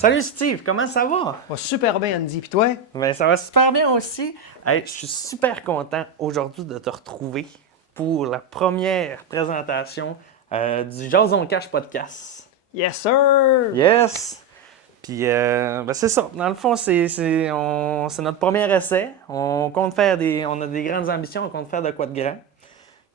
Salut Steve, comment ça va? Va super bien, Andy. Puis toi? Ben, ça va super bien aussi. Hey, je suis super content aujourd'hui de te retrouver pour la première présentation du Jason Cash podcast. Yes, sir! Yes! Puis, ben c'est ça. Dans le fond, c'est notre premier essai. On compte faire on a des grandes ambitions, on compte faire de quoi de grand.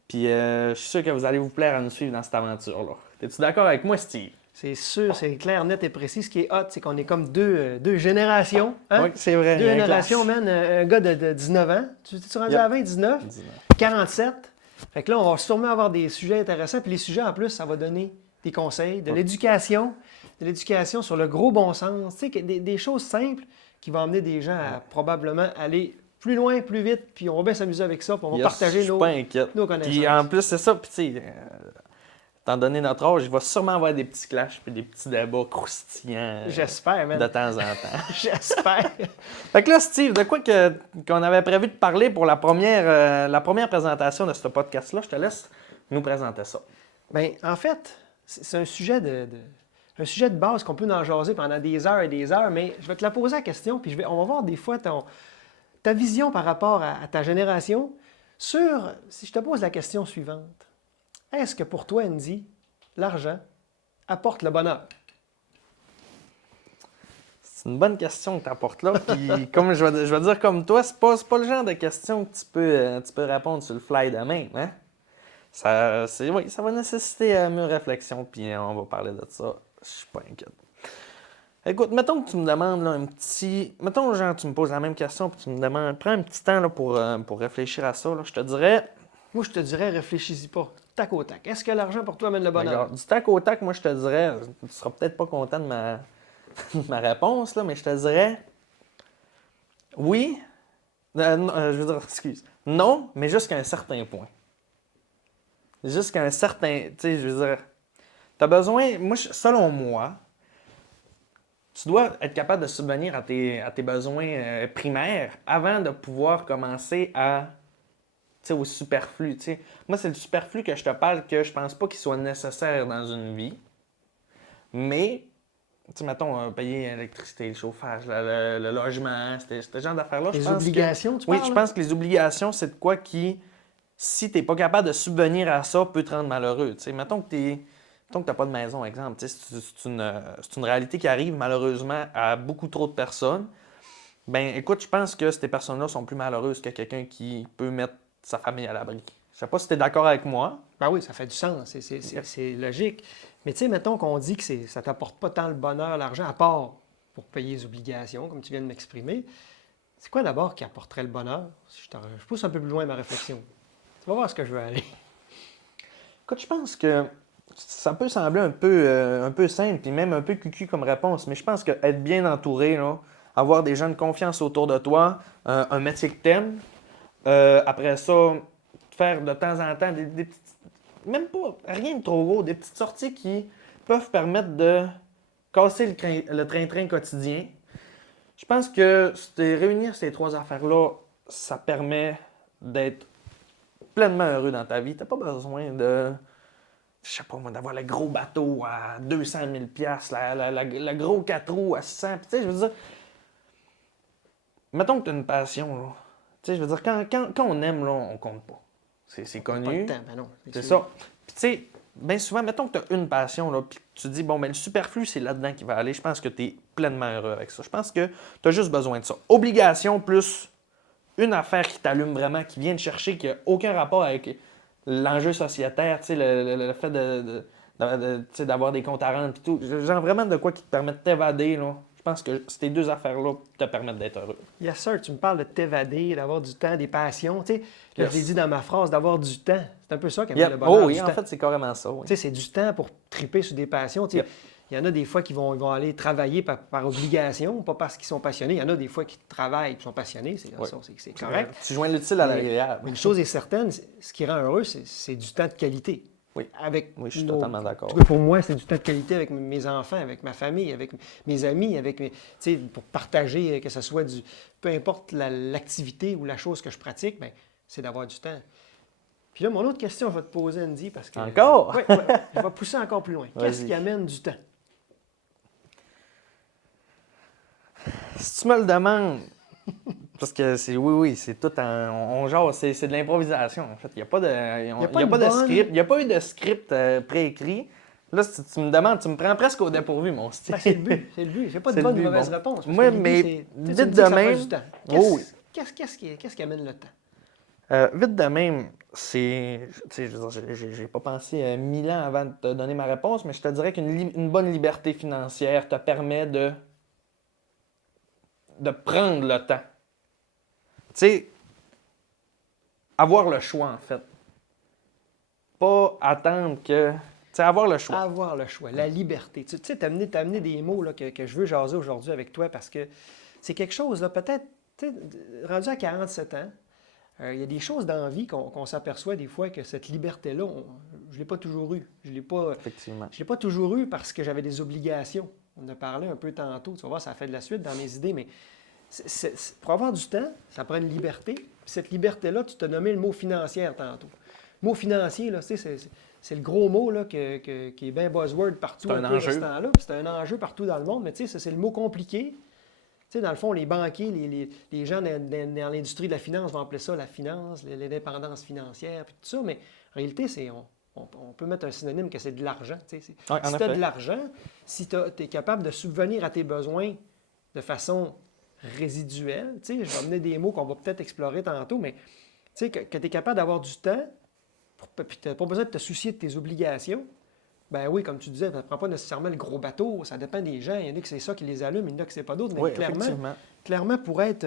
Puis, je suis sûr que vous allez vous plaire à nous suivre dans cette aventure-là. Es-tu d'accord avec moi, Steve? C'est sûr, c'est clair, net et précis. Ce qui est hot, c'est qu'on est comme deux générations. Hein? Oui, c'est vrai. Deux il y a une générations, classe. man. Un gars de 19 ans. Tu t'es rendu Yep. à 20, 19? 19. 47. Fait que là, on va sûrement avoir des sujets intéressants. Puis les sujets, en plus, ça va donner des conseils, de l'éducation sur le gros bon sens. Tu sais, des choses simples qui vont amener des gens à probablement aller plus loin, plus vite. Puis on va bien s'amuser avec ça. Puis on va Yes, partager je suis pas inquiète. nos connaissances. Puis en plus, c'est ça. Puis tu sais, étant donné notre âge, il va sûrement avoir des petits clashs puis des petits débats croustillants J'espère, man. de temps en temps. J'espère. Fait que là, Steve, de quoi qu'on avait prévu de parler pour la première présentation de ce podcast-là, je te laisse nous présenter ça. Bien, en fait, c'est un sujet un sujet de base qu'on peut en jaser pendant des heures et des heures, mais je vais te la poser la question, puis on va voir des fois ta vision par rapport à ta génération sur, si je te pose la question suivante, est-ce que pour toi, Andy, l'argent apporte le bonheur? C'est une bonne question que tu apportes là. Puis comme je vais dire comme toi, c'est pas le genre de question que tu peux répondre sur le fly de même. Hein? Oui, ça va nécessiter mûre réflexion, puis on va parler de ça. Je suis pas inquiète. Écoute, mettons que tu me demandes là, mettons, genre, tu me poses la même question, puis tu me demandes. Prends un petit temps là, pour réfléchir à ça. Là, je te dirais. Moi, je te dirais, réfléchis-y pas, tac au tac. Est-ce que l'argent pour toi amène le bonheur? Regarde, du tac au tac, moi, je te dirais. Tu seras peut-être pas content de ma réponse, là, mais je te dirais. Oui. Non, je veux dire, excuse. Non, mais jusqu'à un certain point. Jusqu'à un certain. Tu sais, je veux dire. T'as besoin. Moi, selon moi, tu dois être capable de subvenir à tes besoins primaires avant de pouvoir commencer à. Tu sais, au superflu. Tu sais. Moi, c'est le superflu que je te parle que je pense pas qu'il soit nécessaire dans une vie. Mais. Tu sais, mettons, payer l'électricité, le chauffage, le logement, ce genre d'affaires-là. Les obligations, tu Oui, parles? je pense que les obligations, c'est de quoi qui, si tu n'es pas capable de subvenir à ça, peut te rendre malheureux. Tu sais, mettons que tu n'as pas de maison, exemple. Tu sais, c'est une réalité qui arrive malheureusement à beaucoup trop de personnes. Ben, écoute, je pense que ces personnes-là sont plus malheureuses que quelqu'un qui peut mettre sa famille à l'abri. Je sais pas si tu es d'accord avec moi. Ben oui, ça fait du sens, c'est logique. Mais tu sais, mettons qu'on dit que ça ne t'apporte pas tant le bonheur, l'argent, à part pour payer les obligations, comme tu viens de m'exprimer. C'est quoi d'abord qui apporterait le bonheur? Je pousse un peu plus loin ma réflexion. Tu vas voir ce que je veux aller. Écoute, je pense que ça peut sembler un peu simple et même un peu cucu comme réponse, mais je pense que être bien entouré, là, avoir des gens de confiance autour de toi, un métier que t'aimes, après ça, faire de temps en temps des petites, même pas rien de trop gros, des petites sorties qui peuvent permettre de casser le train-train quotidien. Je pense que réunir ces trois affaires-là, ça permet d'être pleinement heureux dans ta vie. T'as pas besoin de, je sais pas moi, d'avoir le gros bateau à 200 000 le gros 4 roues à 600. Puis, tu sais, je veux dire, mettons que tu as une passion, là. Tu sais, je veux dire, quand on aime, là, on compte pas. C'est Pas connu. de temps, ben non. C'est ça. Puis, tu sais, bien souvent, mettons que tu as une passion, là, puis tu te dis, bon, ben le superflu, c'est là-dedans qui va aller. Je pense que tu es pleinement heureux avec ça. Je pense que tu as juste besoin de ça. Obligation plus une affaire qui t'allume vraiment, qui vient te chercher, qui n'a aucun rapport avec l'enjeu sociétaire, tu sais, le fait tu sais, d'avoir des comptes à rendre et tout. Genre vraiment de quoi qui te permet de t'évader, là. Je pense que ces deux affaires-là te permettent d'être heureux. Yes, sir, tu me parles de t'évader, d'avoir du temps, des passions. Tu sais, là, Yes. je l'ai dit dans ma phrase, d'avoir du temps. C'est un peu ça qui amène Yep. le bonheur. Oh oui, du en temps. fait, c'est carrément ça. Oui. Tu sais, c'est du temps pour triper sur des passions. Tu sais, Yep. il y en a des fois qui vont aller travailler par obligation, pas parce qu'ils sont passionnés. Il y en a des fois qui travaillent et qui sont passionnés. C'est Oui. c'est correct. Tu joins l'utile à Mais l'agréable. une chose est certaine, ce qui rend heureux, c'est du temps de qualité. Oui. Oui, je suis totalement d'accord. En tout cas, pour moi, c'est du temps de qualité avec mes enfants, avec ma famille, avec mes amis, tu sais, pour partager, que ce soit peu importe l'activité ou la chose que je pratique, bien, c'est d'avoir du temps. Puis là, mon autre question, je vais te poser, Andy, parce que... Encore? Oui, je vais pousser encore plus loin. Qu'est-ce Vas-y. qui amène du temps? Si tu me le demandes, parce que c'est oui, c'est tout on jase, c'est de l'improvisation en fait. Il n'y a pas de, pas une bonne- script, il n'y a pas eu de script préécrit. Là, si tu me demandes, tu me prends presque au dépourvu, mon style. Ben, c'est le but, c'est le but. J'ai pas de C'est le bonne ou but, mauvaise bon. réponse. Parce Moi, que l'idée, mais c'est- tu vite sais, tu me dis de que ça prend même- du temps. Oh oui. Qu'est-ce qui amène le temps? Vite de même, c'est. Tu sais, je veux dire, j'ai pas pensé 1000 ans avant de te donner ma réponse, mais je te dirais une bonne liberté financière te permet de prendre le temps. Tu sais, avoir le choix, en fait. Pas attendre que. Tu sais, avoir le choix. Avoir le choix, la liberté. Tu sais, t'as amené des mots là, que je veux jaser aujourd'hui avec toi parce que c'est quelque chose, là, peut-être, tu sais, rendu à 47 ans, il y a des choses dans la vie qu'on s'aperçoit des fois que cette liberté-là, je ne l'ai pas toujours eue. Effectivement. Je l'ai pas toujours eue parce que j'avais des obligations. On en a parlé un peu tantôt, tu vas voir, ça fait de la suite dans mes idées, mais pour avoir du temps, ça prend une liberté. Puis cette liberté-là, tu t'as nommé le mot financière tantôt. Le mot financier, là, tu sais, c'est le gros mot là, qui est bien buzzword partout C'est un peu de enjeu. ce temps-là. Puis c'est un enjeu partout dans le monde, mais tu sais, c'est le mot compliqué. Tu sais, dans le fond, les banquiers, les gens dans l'industrie de la finance vont appeler ça la finance, l'indépendance financière, puis tout ça, mais en réalité, on peut mettre un synonyme que c'est de l'argent. Tu sais. Ouais, en Si tu as effet. de l'argent, si tu es capable de subvenir à tes besoins de façon résiduelle, tu sais, je vais amener des mots qu'on va peut-être explorer tantôt, mais tu sais, que tu es capable d'avoir du temps, puis tu n'as pas besoin de te soucier de tes obligations. Ben oui, comme tu disais, ça ne prend pas nécessairement le gros bateau, ça dépend des gens. Il y en a que c'est ça qui les allume, il y en a que c'est pas d'autres, mais Oui, effectivement. clairement pour être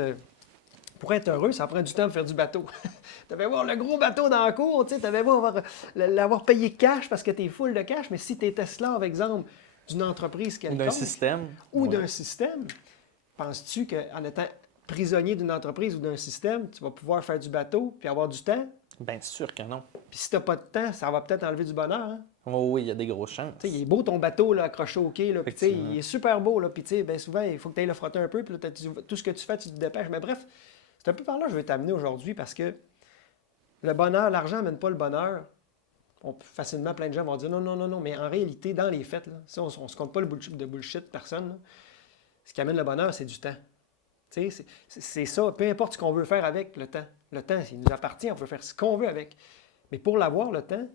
heureux, ça prend du temps de faire du bateau. Tu avais voir le gros bateau dans la cour, tu avais voir l'avoir payé cash parce que tu es full de cash, mais si tu étais esclave, exemple, d'une entreprise quelconque D'un système. ou Ouais. d'un système, penses-tu qu'en étant prisonnier d'une entreprise ou d'un système, tu vas pouvoir faire du bateau puis avoir du temps? Bien sûr que non. Puis si tu n'as pas de temps, ça va peut-être enlever du bonheur. Hein? Oh oui, il y a des grosses chances. Tu sais, il est beau ton bateau là, accroché au quai, là, puis tu sais, Effectivement. il est super beau, là, puis tu sais, bien souvent, il faut que tu ailles le frotter un peu, puis là, tout ce que tu fais, tu te dépêches. Mais bref, c'est un peu par là que je vais t'amener aujourd'hui parce que le bonheur, l'argent n'amène pas le bonheur. Facilement, plein de gens vont dire non, mais en réalité, dans les faits, là, si on ne se compte pas le bullshit de personne, là, ce qui amène le bonheur, c'est du temps. Tu sais, c'est ça, peu importe ce qu'on veut faire avec le temps. Le temps, il nous appartient, on peut faire ce qu'on veut avec. Mais pour l'avoir, le temps,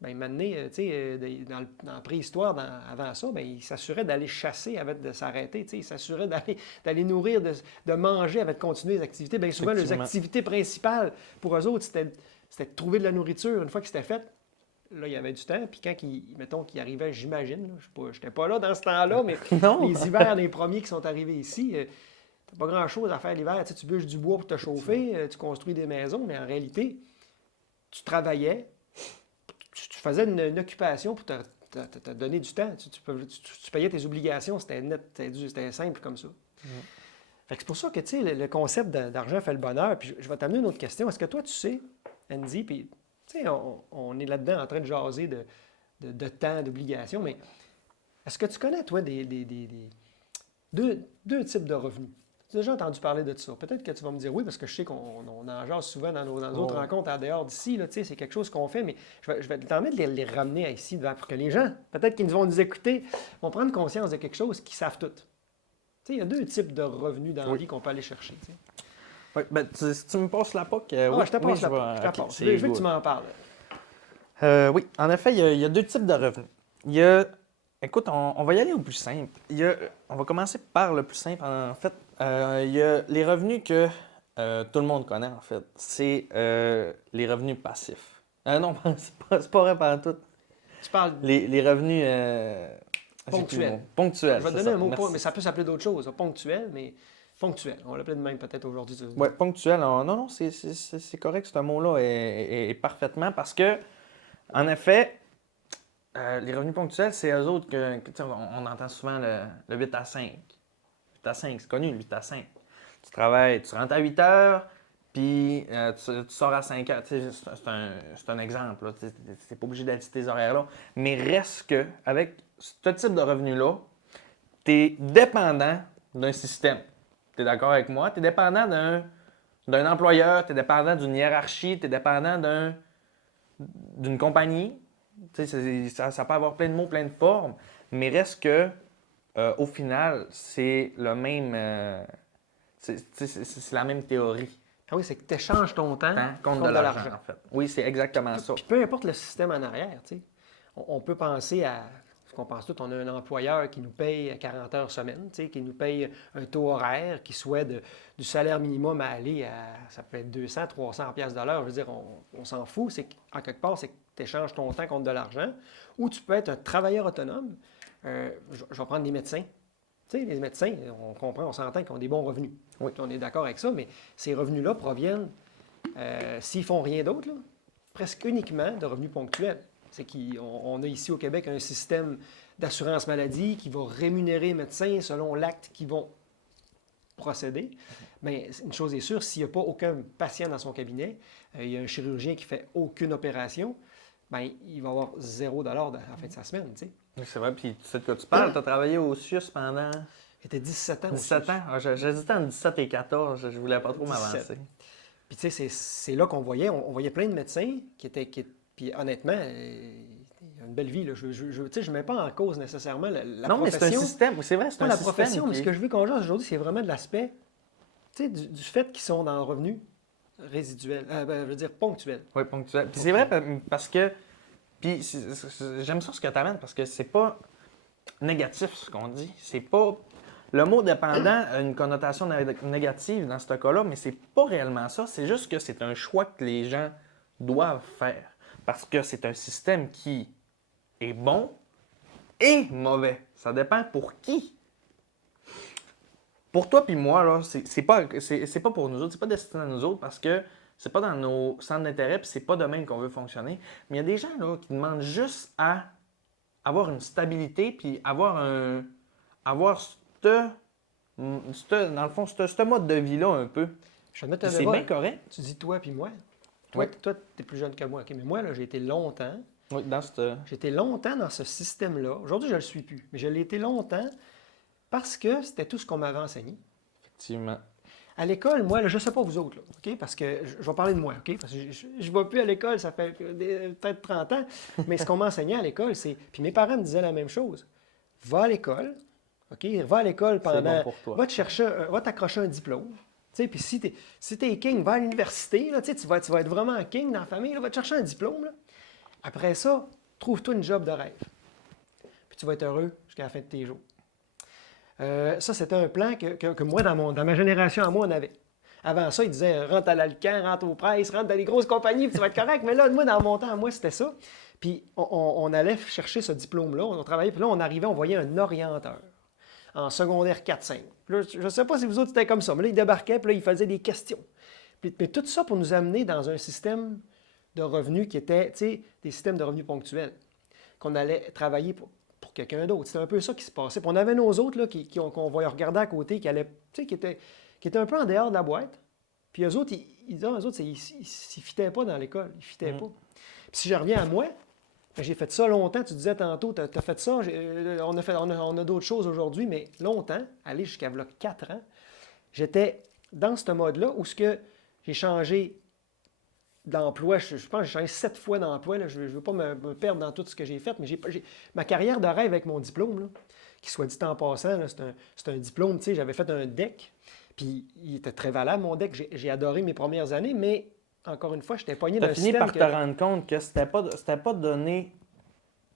bien, maintenant, tu sais, dans la préhistoire, avant ça, bien, il s'assurait d'aller chasser avant de s'arrêter. Tu sais, il s'assurait d'aller nourrir, de manger avant de continuer les activités. Bien souvent, les Effectivement. activités principales pour eux autres, c'était de trouver de la nourriture. Une fois que c'était fait, là, il y avait du temps. Puis quand, mettons, qu'il arrivait, j'imagine, je n'étais pas là dans ce temps-là, mais Non. les hivers, les premiers qui sont arrivés ici, t'as pas grand-chose à faire l'hiver. Tu sais, tu bûches du bois pour te chauffer, tu construis des maisons, mais en réalité, tu travaillais, tu faisais une occupation pour te donner du temps. Tu payais tes obligations, c'était net, c'était simple comme ça. Fait que c'est pour ça que, tu sais, le concept d'argent fait le bonheur. Puis je vais t'amener une autre question. Est-ce que toi, tu sais, Andy, puis, tu sais, on est là-dedans en train de jaser de temps, d'obligations, mais est-ce que tu connais, toi, deux types de revenus? Tu as déjà entendu parler de ça. Peut-être que tu vas me dire oui, parce que je sais qu'on en jase souvent dans nos autres rencontres en dehors d'ici. Là, c'est quelque chose qu'on fait, mais je vais t'en mettre les ramener ici devant pour que les gens, peut-être qu'ils vont nous écouter, vont prendre conscience de quelque chose qu'ils savent tout. Il y a deux types de revenus dans la vie qu'on peut aller chercher. T'sais. Oui, ben, si tu me passes la POC, Je te passe je la vais- je te ok, passe. c'est Je veux que good. tu m'en parles. Oui, en effet, il y a deux types de revenus. Il y a, écoute, on va y aller au plus simple. On va commencer par le plus simple. En fait, il y a les revenus que tout le monde connaît, en fait. C'est les revenus passifs. Non, c'est pas vrai par tout. Tu parles Les revenus Ponctuels. Ponctuels. Je vais te c'est donner ça, un mot, merci. mais ça peut s'appeler d'autres choses. Ponctuel, mais ponctuel. On l'appelait de même peut-être aujourd'hui. Ouais, ponctuel. Non, c'est correct, ce mot-là est parfaitement parce que, en effet, les revenus ponctuels, c'est eux autres tu sais, on entend souvent le 8 à 5. 8 à 5, c'est connu, le 8 à 5. Tu travailles, tu rentres à 8 heures, puis tu sors à 5 heures. Tu sais, c'est un exemple. Tu n'es pas obligé d'être tes horaires-là. Mais reste que, avec ce type de revenu-là, tu es dépendant d'un système. Tu es d'accord avec moi? Tu es dépendant d'un employeur, tu es dépendant d'une hiérarchie, tu es dépendant d'une compagnie. Tu sais, ça peut avoir plein de mots, plein de formes, mais reste que au final, c'est le même. C'est la même théorie. Ah oui, c'est que tu échanges ton temps Contre de l'argent, en fait. Oui, c'est exactement ça. Puis peu importe le système en arrière, tu sais. On peut penser à ce qu'on pense tout, on a un employeur qui nous paye 40 heures semaine, tu sais, qui nous paye un taux horaire qui soit du salaire minimum à aller à, ça peut être 200, 300 pièces de l'heure. Je veux dire, on s'en fout. C'est qu'en quelque part, c'est que tu échanges ton temps contre de l'argent. Ou tu peux être un travailleur autonome. Je vais prendre des médecins. Tu sais, les médecins, on comprend, on s'entend qu'ils ont des bons revenus. Oui. On est d'accord avec ça, mais ces revenus-là proviennent, s'ils font rien d'autre, là, presque uniquement de revenus ponctuels. C'est qu'on a ici au Québec un système d'assurance maladie qui va rémunérer les médecins selon l'acte qu'ils vont procéder. Mais une chose est sûre, s'il n'y a pas aucun patient dans son cabinet, il y a un chirurgien qui ne fait aucune opération, bien, il va avoir 0 $ à la fin de sa semaine, tu sais. C'est vrai, puis tu sais de quoi tu parles. Tu as travaillé au CIUS pendant Il était 17 ans. 17 ans. Ah, j'hésitais entre 17 et 14. Je voulais pas trop 17. m'avancer. Puis tu sais, c'est là qu'on voyait, on voyait plein de médecins puis honnêtement, il a une belle vie. Là. Je ne mets pas en cause nécessairement la non, profession. mais c'est un système. C'est vrai, c'est pas un la système. profession, mais ce que je veux qu'on jase aujourd'hui, c'est vraiment de l'aspect du fait qu'ils sont dans le revenu résiduel, je veux dire ponctuel. Oui, ponctuel. Puis c'est vrai parce que. Puis j'aime ça ce que tu amènes parce que c'est pas négatif ce qu'on dit. C'est pas. Le mot dépendant a une connotation négative dans ce cas-là, mais c'est pas réellement ça. C'est juste que c'est un choix que les gens doivent faire. Parce que c'est un système qui est bon et mauvais. Ça dépend pour qui. Pour toi puis moi, là, c'est pas pour nous autres, c'est pas destiné à nous autres parce que c'est pas dans nos centres d'intérêt puis c'est pas de même qu'on veut fonctionner. Mais il y a des gens là, qui demandent juste à avoir une stabilité puis avoir dans le fond, ce mode de vie-là un peu. Je vais te mettre un C'est débat. bien correct. Tu dis toi puis moi. Toi, Oui. tu es plus jeune que moi. OK? Mais moi, là, j'ai été longtemps. Oui, J'ai été longtemps dans ce système-là. Aujourd'hui, je ne le suis plus. Mais je l'ai été longtemps parce que c'était tout ce qu'on m'avait enseigné. Effectivement. À l'école, moi, là, je ne sais pas vous autres, là, OK? Parce que je vais parler de moi, OK? Parce que je ne vais plus à l'école, ça fait peut-être 30 ans. Mais ce qu'on m'enseignait à l'école, c'est... Puis mes parents me disaient la même chose. Va à l'école, OK? Va à l'école pendant... bon pour toi. Va t'accrocher un diplôme. Tu sais, puis si t'es king, va à l'université, là, tu sais, tu vas être vraiment king dans la famille, là, va te chercher un diplôme. Là. Après ça, trouve-toi une job de rêve. Puis tu vas être heureux jusqu'à la fin de tes jours. Ça, c'était un plan que moi, dans ma génération à moi, on avait. Avant ça, ils disaient rentre à l'Alcan, rentre aux presses, rentre dans les grosses compagnies, puis tu vas être correct. Mais là, moi, dans mon temps, moi, c'était ça. Puis on allait chercher ce diplôme-là, on travaillait, puis là, on arrivait, on voyait un orienteur en secondaire 4-5. Là, je ne sais pas si vous autres, c'était comme ça, mais là, il débarquait, puis là, il faisait des questions. Mais tout ça pour nous amener dans un système de revenus qui était, tu sais, des systèmes de revenus ponctuels, qu'on allait travailler pour quelqu'un d'autre. C'était un peu ça qui se passait. Puis on avait nos autres, là, qu'on voyait regarder à côté, qui étaient un peu en dehors de la boîte. Puis eux autres, ils ne fitaient pas dans l'école. Ils ne fitaient pas. Puis si je reviens à moi, j'ai fait ça longtemps. Tu disais tantôt, tu as fait ça. On a d'autres choses aujourd'hui, mais longtemps, aller jusqu'à 4 ans, j'étais dans ce mode-là où j'ai changé d'emploi. Je pense que j'ai changé 7 fois d'emploi. Là. Je ne veux pas me perdre dans tout ce que j'ai fait, mais ma carrière de rêve avec mon diplôme, là, qui soit dit en passant, c'est un diplôme. Tu sais, j'avais fait un DEC, puis il était très valable, mon DEC. J'ai adoré mes premières années, mais encore une fois, j'étais pogné dans le système. Tu as fini par te rendre compte que c'était pas donné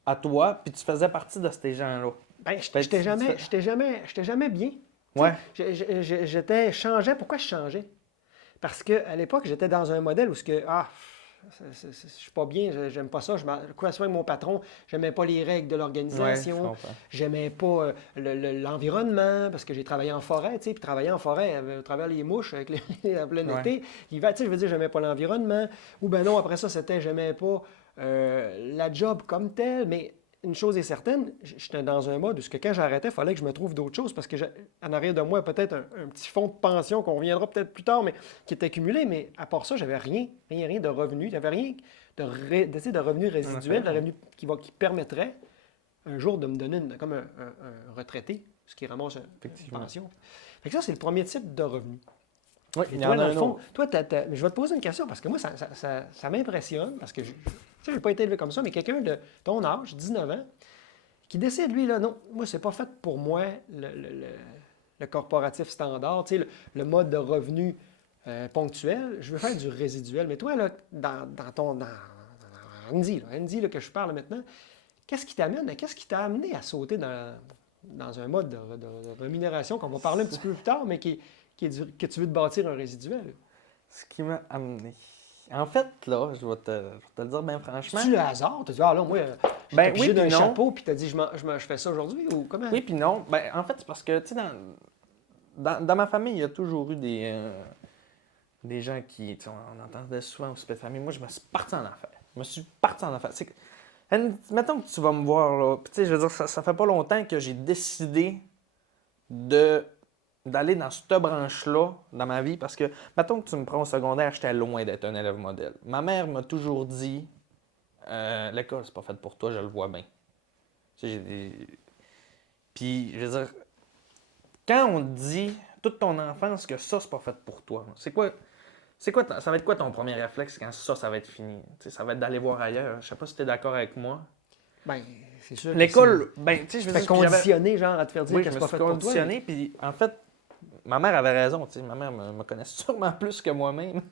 à toi, puis tu faisais partie de ces gens-là. Ben, j'étais jamais bien. Ouais. J'étais changeais. Pourquoi je changeais? Parce qu'à l'époque, j'étais dans un modèle où je suis pas bien, j'aime pas ça. Quoi soit avec mon patron, j'aimais pas les règles de l'organisation, j'aimais pas l'environnement, parce que j'ai travaillé en forêt, tu sais, puis travailler en forêt, à travers les mouches, avec la plein été, l'hiver, tu sais, je veux dire, j'aimais pas l'environnement, ou ben non, après ça, j'aimais pas la job comme telle, mais une chose est certaine, j'étais dans un mode où quand j'arrêtais, il fallait que je me trouve d'autres choses parce que en arrière de moi, peut-être un petit fonds de pension qu'on reviendra peut-être plus tard, mais qui était cumulé. Mais à part ça, j'avais rien de revenus. J'avais rien de revenus résiduels, de revenus qui permettraient un jour de me donner comme un retraité, ce qui ramasse une pension. Fait que ça, c'est le premier type de revenu. Oui, il y en a un autre. Toi, mais je vais te poser une question parce que moi, ça m'impressionne parce que je n'ai pas été élevé comme ça, mais quelqu'un de ton âge, 19 ans, qui décide, lui, là, non, moi, c'est pas fait pour moi le corporatif standard, tu sais, le mode de revenu ponctuel, je veux faire du résiduel. Mais toi, là, dans Andy, là, Andy, là, que je parle maintenant, qu'est-ce qui t'amène, qu'est-ce qui t'a amené à sauter dans un mode de rémunération qu'on va parler un petit peu plus tard, mais que tu veux te bâtir un résiduel? Ce qui m'a amené. En fait, là, je vais te le dire bien franchement. C'est-tu le hasard? Tu as dit, ah là, moi, j'ai Ben pigé oui, d'un puis non. chapeau, puis tu as dit, je fais ça aujourd'hui, ou comment? Oui, puis non. Ben, en fait, c'est parce que, tu sais, dans ma famille, il y a toujours eu des gens qui, tu sais, on entendait souvent au souper de famille. Moi, je me suis parti en affaires. Je me suis parti en affaires. Mettons que tu vas me voir, là. Puis, tu sais, je veux dire, ça fait pas longtemps que j'ai décidé d'aller dans cette branche-là dans ma vie parce que, mettons que tu me prends au secondaire, j'étais loin d'être un élève modèle. Ma mère m'a toujours dit l'école, c'est pas fait pour toi, je le vois bien. Tu sais, Puis, je veux dire, quand on te dit toute ton enfance que ça, c'est pas fait pour toi, ça va être quoi ton premier réflexe quand ça va être fini? Tu sais, ça va être d'aller voir ailleurs. Je sais pas si tu es d'accord avec moi. Ben, c'est sûr. L'école, ben, tu sais, je veux Fait dire, j'avais- conditionné, genre, à te faire dire oui, que je c'est me pas suis fait pour toi. conditionné, puis en fait, ma mère avait raison, tu sais, ma mère me connaît sûrement plus que moi-même.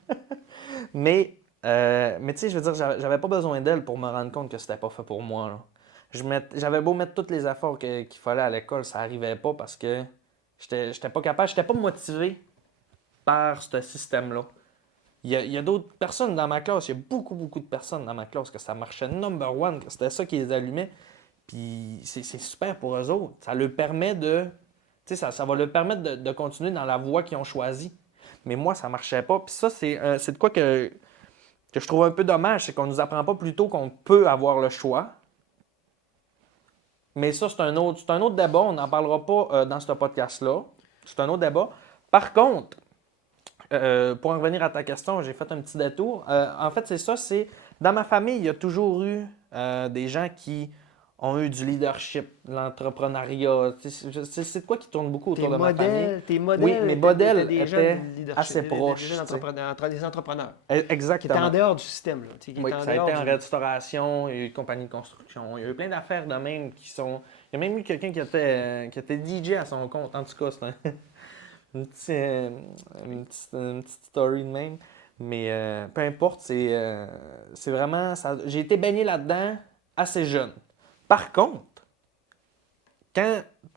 Mais tu sais, je veux dire, j'avais pas besoin d'elle pour me rendre compte que c'était pas fait pour moi, là. J'avais beau mettre tous les efforts qu'il fallait à l'école, ça arrivait pas parce que j'étais pas capable, j'étais pas motivé par ce système-là. Il y a d'autres personnes dans ma classe, il y a beaucoup, beaucoup de personnes dans ma classe que ça marchait number one, que c'était ça qui les allumait. Puis c'est super pour eux autres. Ça leur permet de. Tu sais, ça va leur permettre de continuer dans la voie qu'ils ont choisie. Mais moi, ça marchait pas. Puis ça, c'est de quoi que je trouve un peu dommage, c'est qu'on nous apprend pas plus tôt qu'on peut avoir le choix. Mais ça, c'est un autre débat. On n'en parlera pas dans ce podcast-là. C'est un autre débat. Par contre, pour en revenir à ta question, j'ai fait un petit détour. En fait, c'est ça, c'est dans ma famille, il y a toujours eu des gens qui ont eu du leadership, de l'entrepreneuriat. C'est de quoi qui tourne beaucoup autour de ma famille. Tes modèles, Oui, mes modèles des gens étaient de leadership, assez proches. des entrepreneurs, des entrepreneurs qui étaient Exactement. en dehors du système. Là, qui Oui, étaient en ça a dehors été en du- restauration, il y a eu une compagnie de construction, il y a eu plein d'affaires de même qui sont. Il y a même eu quelqu'un qui était DJ à son compte. En tout cas, c'est une petite story de même. Mais peu importe, c'est vraiment. J'ai été baigné là-dedans assez jeune. Par contre,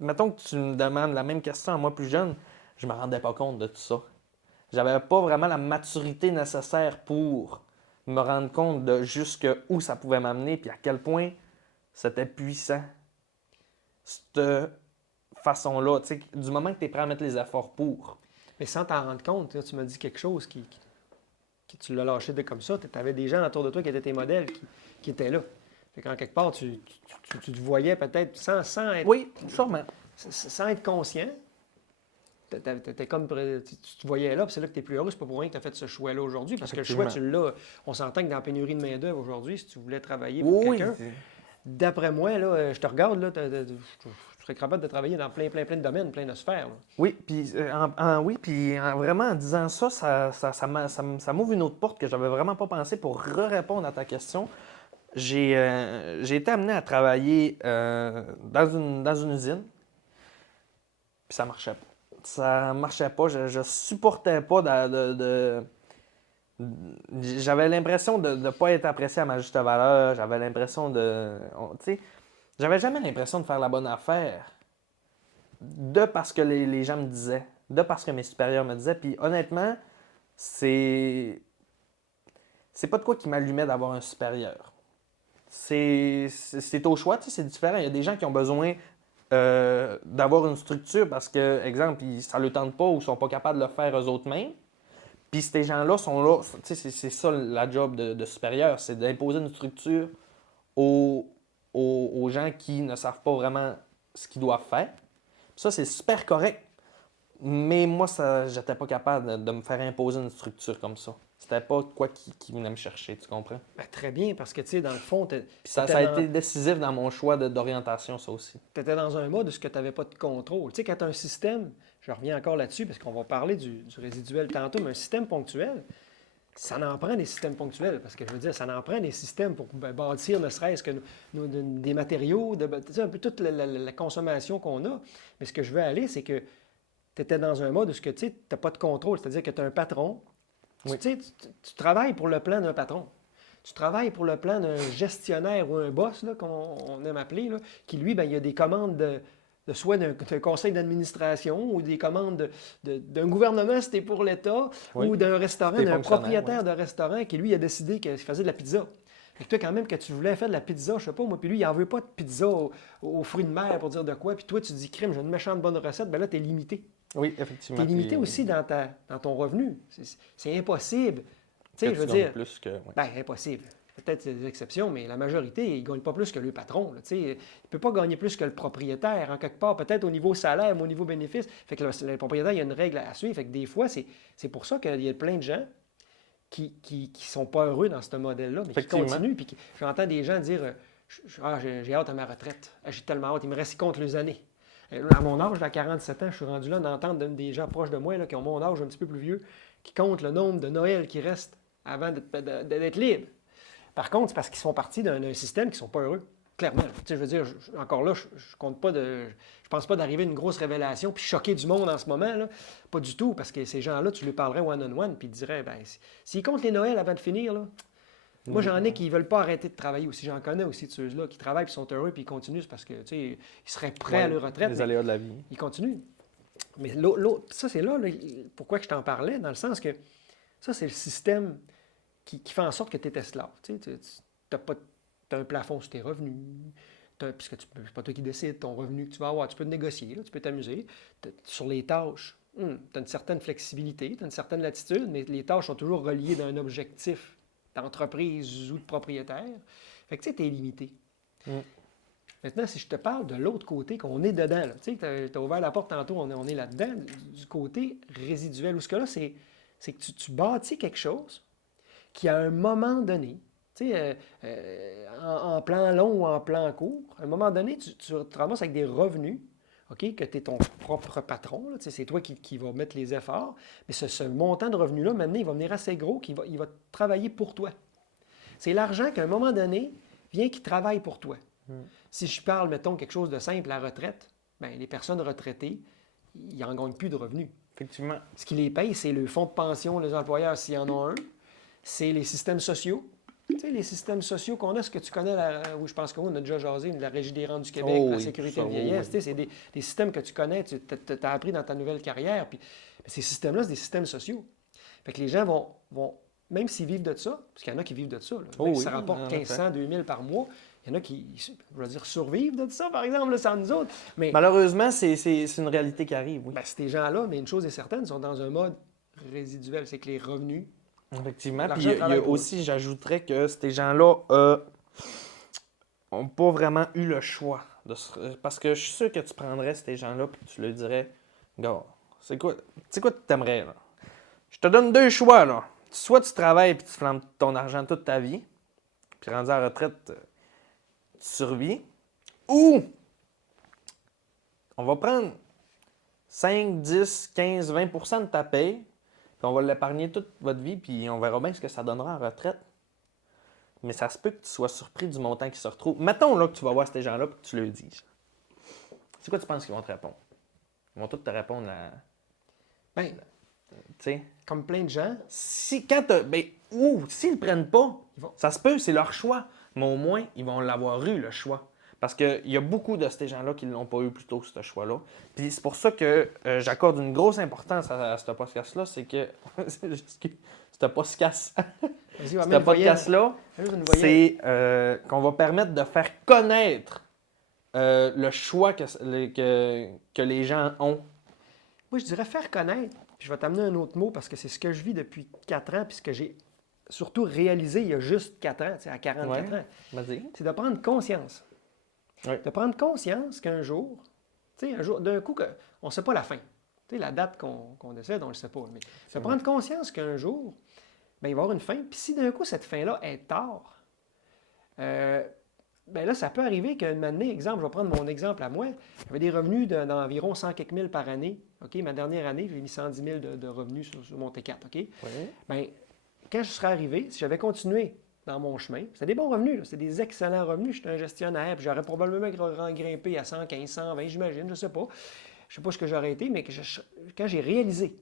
mettons que tu me demandes la même question à moi plus jeune, je ne me rendais pas compte de tout ça. J'avais pas vraiment la maturité nécessaire pour me rendre compte de jusqu'où ça pouvait m'amener puis à quel point c'était puissant. Cette façon-là, tu sais, du moment que tu es prêt à mettre les efforts pour. Mais sans t'en rendre compte, là, tu m'as dit quelque chose que tu l'as lâché de comme ça. Tu avais des gens autour de toi qui étaient tes modèles qui étaient là. Fait qu'en quelque part, tu te voyais peut-être sans être, Oui, sûrement. sans être conscient. T'étais comme, tu te voyais là, puis c'est là que tu es plus heureux. C'est pas pour rien que tu as fait ce choix-là aujourd'hui. Parce que le choix, tu l'as. On s'entend que dans la pénurie de main-d'œuvre aujourd'hui, si tu voulais travailler pour Oui, quelqu'un, d'après moi, là, je te regarde, là, je serais capable de travailler dans plein de domaines, plein de sphères. Là. oui, puis vraiment en disant ça, ça m'ouvre une autre porte que j'avais vraiment pas pensé pour répondre à ta question. J'ai été amené à travailler dans une usine, puis ça marchait pas. Ça marchait pas, je supportais pas j'avais l'impression de ne pas être apprécié à ma juste valeur, j'avais l'impression tu sais, j'avais jamais l'impression de faire la bonne affaire de parce que les gens me disaient, de parce que mes supérieurs me disaient, puis honnêtement, c'est pas de quoi qui m'allumait d'avoir un supérieur. C'est au choix, tu sais, c'est différent. Il y a des gens qui ont besoin d'avoir une structure parce que, exemple, ça ne le tente pas ou ne sont pas capables de le faire eux-mêmes. Puis ces gens-là sont là, tu sais, c'est ça la job de supérieur, c'est d'imposer une structure aux gens qui ne savent pas vraiment ce qu'ils doivent faire. Ça, c'est super correct. Mais moi, j'étais pas capable de me faire imposer une structure comme ça. C'était pas quoi qui venait me chercher, tu comprends? Ben, très bien, parce que, tu sais, dans le fond, Puis ça a été décisif dans mon choix d'orientation, ça aussi. tu étais dans un mode où tu n'avais pas de contrôle. Tu sais, quand tu as un système, je reviens encore là-dessus, parce qu'on va parler du résiduel tantôt, mais un système ponctuel, ça en prend des systèmes ponctuels, parce que je veux dire, ça en prend des systèmes pour bâtir ne serait-ce que des matériaux, un peu toute la consommation qu'on a. Mais ce que je veux aller, c'est que tu étais dans un mode où tu n'as pas de contrôle, c'est-à-dire que tu as un patron. Oui. Tu travailles pour le plan d'un patron. Tu travailles pour le plan d'un gestionnaire ou un boss, là, qu'on aime appeler, là, qui, lui, il a des commandes soit d'un conseil d'administration ou des commandes d'un gouvernement si t'es pour l'État, Oui. ou d'un restaurant, T'es d'un fonctionnaire, propriétaire de restaurant qui, lui, a décidé qu'il faisait de la pizza. Fait que toi, quand même, que tu voulais faire de la pizza, je sais pas, moi, puis lui, il n'en veut pas de pizza aux fruits de mer pour dire de quoi, puis toi, tu dis, crime, j'ai une méchante bonne recette, bien là, tu es limité. Oui, effectivement. Tu es limité Puis, aussi dans ton revenu. C'est impossible. Tu sais, que je veux tu gagnes dire, plus que... ouais. ben, impossible. Peut-être des exceptions, mais la majorité, ils ne gagnent pas plus que le patron. Là, il ne peut pas gagner plus que le propriétaire, en quelque part, peut-être au niveau salaire, mais au niveau bénéfice. Fait que le propriétaire, il y a une règle à suivre. Fait que des fois, c'est pour ça qu'il y a plein de gens qui ne sont pas heureux dans ce modèle-là, mais qui Effectivement. continuent. Puis j'entends des gens dire j'ai hâte à ma retraite. J'ai tellement hâte. Il me reste compte les années. À mon âge, à 47 ans, je suis rendu là d'entendre des gens proches de moi là, qui ont mon âge un petit peu plus vieux, qui comptent le nombre de Noël qui reste avant d'être libre. Par contre, c'est parce qu'ils font partie d'un système qui ne sont pas heureux, clairement. Tu sais, je veux dire, encore là, je compte pas je pense pas d'arriver à une grosse révélation puis choquer du monde en ce moment, là. Pas du tout, parce que ces gens-là, tu lui parlerais one-on-one puis ils te diraient, ben, s'ils comptent les Noëls avant de finir, là, moi, j'en ai qui ne veulent pas arrêter de travailler aussi. J'en connais aussi de ceux-là qui travaillent puis sont heureux puis ils continuent parce que, tu sais, ils seraient prêts à leur retraite. Les aléas de la vie. Ils continuent. Mais ça, c'est là, pourquoi je t'en parlais, dans le sens que ça, c'est le système qui fait en sorte que tu es esclave. Tu as un plafond sur tes revenus, puisque c'est pas toi qui décides ton revenu que tu vas avoir. Tu peux te négocier, là, tu peux t'amuser. Sur les tâches, tu as une certaine flexibilité, tu as une certaine latitude, mais les tâches sont toujours reliées d'un objectif d'entreprise ou de propriétaire. Fait que tu sais, tu es limité. Maintenant, si je te parle de l'autre côté, qu'on est dedans, tu as ouvert la porte tantôt, on est là-dedans, du côté résiduel, où ce que là, c'est que tu bâtis quelque chose qui, à un moment donné, en plan long ou en plan court, à un moment donné, tu te ramasses avec des revenus, OK, que tu es ton propre patron, là, c'est toi qui va mettre les efforts, mais ce montant de revenus-là, maintenant, il va venir assez gros qu'il va travailler pour toi. C'est l'argent qu'à un moment donné, vient qui travaille pour toi. Si je parle, mettons, quelque chose de simple, la retraite, bien, les personnes retraitées, ils n'en gagnent plus de revenus. Effectivement. Ce qui les paye, c'est le fonds de pension, les employeurs, s'il y en a un, c'est les systèmes sociaux. Tu sais, les systèmes sociaux qu'on a, ce que tu connais, où je pense qu'on a déjà jasé, la Régie des rentes du Québec, la sécurité de vieillesse, tu sais, c'est des systèmes que tu connais, tu as appris dans ta nouvelle carrière. Puis, ces systèmes-là, c'est des systèmes sociaux. Fait que les gens vont même s'ils vivent de ça, parce qu'il y en a qui vivent de ça, là, même si ça rapporte 1500, 2000 par mois, il y en a qui, je veux dire, survivent de ça, par exemple, là, sans nous autres. Mais malheureusement, c'est une réalité qui arrive, oui. ben, ces gens-là, mais une chose est certaine, ils sont dans un mode résiduel, c'est que les revenus... Effectivement. Puis L'argent il y a travaille pour aussi, j'ajouterais que ces gens-là n'ont pas vraiment eu le choix. Parce que je suis sûr que tu prendrais ces gens-là et tu leur dirais, gars, c'est quoi tu t'aimerais, là? Je te donne deux choix, là. Soit tu travailles et tu flammes ton argent toute ta vie, puis rendu à la retraite, tu survis, ou on va prendre 5, 10, 15, 20% de ta paye, puis on va l'épargner toute votre vie, puis on verra bien ce que ça donnera en retraite. Mais ça se peut que tu sois surpris du montant qui se retrouve. Mettons là, que tu vas voir ces gens-là et que tu leur dises. C'est quoi tu penses qu'ils vont te répondre? Ils vont tous te répondre là. Bien, Tu sais? comme plein de gens, S'ils ne le prennent pas, ça se peut, c'est leur choix. Mais au moins, ils vont l'avoir eu, le choix. Parce qu'il y a beaucoup de ces gens-là qui ne l'ont pas eu plus tôt, ce choix-là. Puis c'est pour ça que j'accorde une grosse importance à ce podcast-là, c'est que... ce podcast... vas-y, Ce podcast-là, c'est qu'on va permettre de faire connaître le choix que les gens ont. Moi, je dirais faire connaître. Puis je vais t'amener un autre mot parce que c'est ce que je vis depuis 4 ans, puis ce que j'ai surtout réalisé il y a juste 4 ans, à 44 ans. Vas-y. C'est de prendre conscience. Ouais. De prendre conscience qu'un jour, d'un coup, on ne sait pas la fin. Tu sais, la date qu'on décède, on ne le sait pas. Mais de prendre conscience qu'un jour, bien, il va y avoir une fin. Puis si d'un coup, cette fin-là est tard, bien là, ça peut arriver qu'une année, exemple, je vais prendre mon exemple à moi, j'avais des revenus d'environ 100 quelques mille par année. OK? Ma dernière année, j'ai mis 110 000 de revenus sur mon T4. OK? Oui. Bien, quand je serais arrivé, si j'avais continué dans mon chemin, c'était des bons revenus, là, c'était des excellents revenus. J'étais un gestionnaire, puis j'aurais probablement grimpé à 115, 120, j'imagine, je ne sais pas. Je ne sais pas ce que j'aurais été, mais quand j'ai réalisé,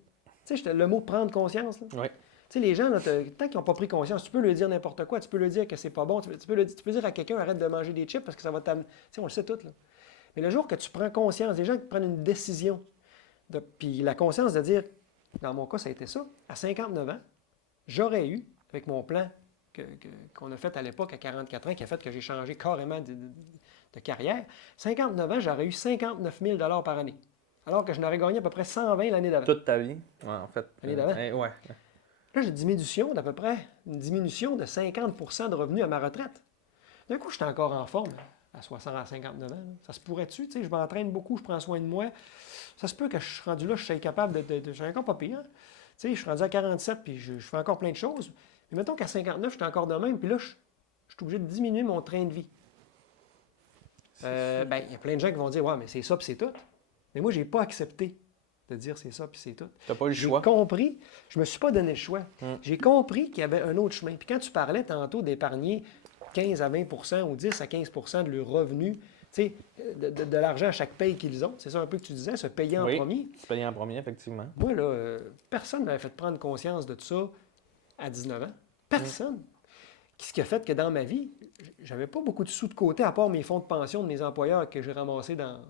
tu sais, le mot prendre conscience, là, Oui. tu sais, les gens, là, tant qu'ils n'ont pas pris conscience, tu peux leur dire n'importe quoi, tu peux leur dire que c'est pas bon, tu peux dire à quelqu'un arrête de manger des chips parce que ça va t'amener. Tu sais, on le sait tout, là. Mais le jour que tu prends conscience, les gens qui prennent une décision, puis la conscience de dire, dans mon cas, ça a été ça, à 59 ans, j'aurais eu, avec mon plan qu'on a fait à l'époque à 44 ans, qui a fait que j'ai changé carrément de carrière, 59 ans, j'aurais eu 59 000 par année. Alors que je n'aurais gagné à peu près 120 l'année d'avant. Toute ta vie? Ouais, en fait. L'année d'avant. Ouais. Là, j'ai une diminution d'à peu près, une diminution de 50 de revenus à ma retraite. D'un coup, j'étais encore en forme, à 60 à 59 ans. Là. Ça se pourrait-tu? Tu sais, je m'entraîne beaucoup, je prends soin de moi. Ça se peut que je suis rendu là, je suis capable je suis encore pas pire. Hein? Tu sais, je suis rendu à 47, puis je fais encore plein de choses. Mais mettons qu'à 59, je suis encore de même, puis là, je suis obligé de diminuer mon train de vie. Il y a plein de gens qui vont dire, ouais, mais c'est ça, puis c'est tout. Mais moi, je n'ai pas accepté de dire c'est ça, puis c'est tout. Tu n'as pas eu le choix. J'ai compris, je me suis pas donné le choix. J'ai compris qu'il y avait un autre chemin. Puis quand tu parlais tantôt d'épargner 15 à 20 ou 10 à 15 de leurs revenus, tu sais, de l'argent à chaque paye qu'ils ont, c'est ça un peu que tu disais, se payer en premier. Se payer en premier, effectivement. Moi, là, personne ne m'avait fait prendre conscience de ça à 19 ans. Personne. Ce qui a fait que dans ma vie, j'avais pas beaucoup de sous de côté, à part mes fonds de pension de mes employeurs que j'ai ramassés dans